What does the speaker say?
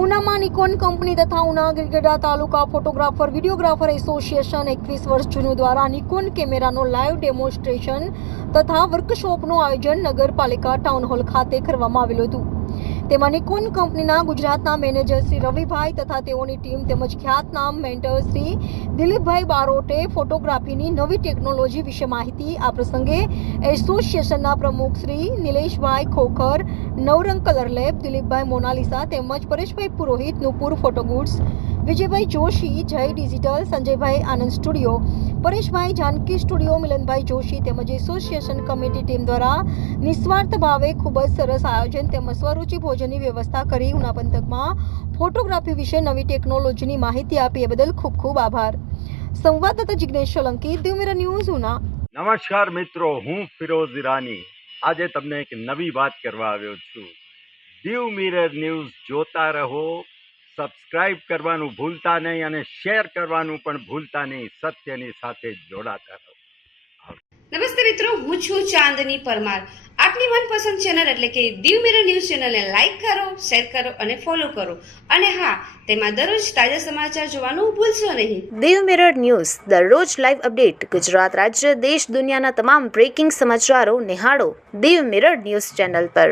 ઉનામાં Nikon company તથા ઉના ગીરગઢડા તાલુકા photographer videographer association 21 વર્ષ જૂનું દ્વારા નિકોન કેમેરાનો લાઈવ ડેમોન્સ્ટ્રેશન તથા વર્કશોપનું આયોજન નગરપાલિકા ટાઉન હોલ ખાતે કરવામાં આવેલું હતું। તેમાં નિકોન કંપનીના ગુજરાતના મેનેજર શ્રી રવિભાઈ તથા તેઓની ટીમ તેમજ ખ્યાતનામ મેન્ટર શ્રી દિલીપભાઈ બારોટે ફોટોગ્રાફીની નવી ટેકનોલોજી વિશે માહિતી આ પ્રસંગે એસોસિએશનના પ્રમુખ શ્રી નિલેશભાઈ ખોખર, નવરંગ કલર લેબ, દિલીપભાઈ મોનાલિસા તેમજ પરેશભાઈ પુરોહિત, નુપુર ફોટોગુડ્સ, વિજયભાઈ જોશી, જય ડિજિટલ, સંજયભાઈ આનંદ સ્ટુડિયો, પરેશભાઈ જાનકી સ્ટુડિયો, મિલનભાઈ જોશી તેમજ એસોસિએશન કમિટી ટીમ દ્વારા નિસ્વાર્થ ભાવે ખૂબ જ સરસ આયોજન તેમજ સ્વરૂચિ ભોજનની વ્યવસ્થા કરી ઉના પંથકમાં ફોટોગ્રાફી વિશે નવી ટેકનોલોજીની માહિતી આપી એ બદલ ખૂબ ખૂબ આભાર। સંવાદદાતા જિગ્નેશ સોલંકી, દીવ મિરર ન્યૂઝ, ઉના। નમસ્કાર મિત્રો, હું ફિરોઝ ઈરાની આજે તમને એક નવી વાત કરવા આવ્યો છું। દીવ મિરર ન્યૂઝ જોતા રહો, સબસ્ક્રાઇબ કરવાનું ભૂલતા નહીં અને શેર કરવાનું પણ ભૂલતા નહીં। સત્યની સાથે જોડાતા રહો। નમસ્તે મિત્રો, હું છું ચાંદની પરમાર। આપની મનપસંદ ચેનલ એટલે કે દીવ મિરર ન્યૂઝ ચેનલને લાઈક કરો, શેર કરો અને ફોલો કરો અને હા, તેમાં દરરોજ તાજા સમાચાર જોવાનું ભૂલશો નહીં। દીવ મિરર ન્યૂઝ દરરોજ લાઈવ અપડેટ, ગુજરાત રાજ્ય, દેશ, દુનિયાના તમામ બ્રેકિંગ સમાચારો નિહાળો દીવ મિરર ન્યૂઝ ચેનલ પર।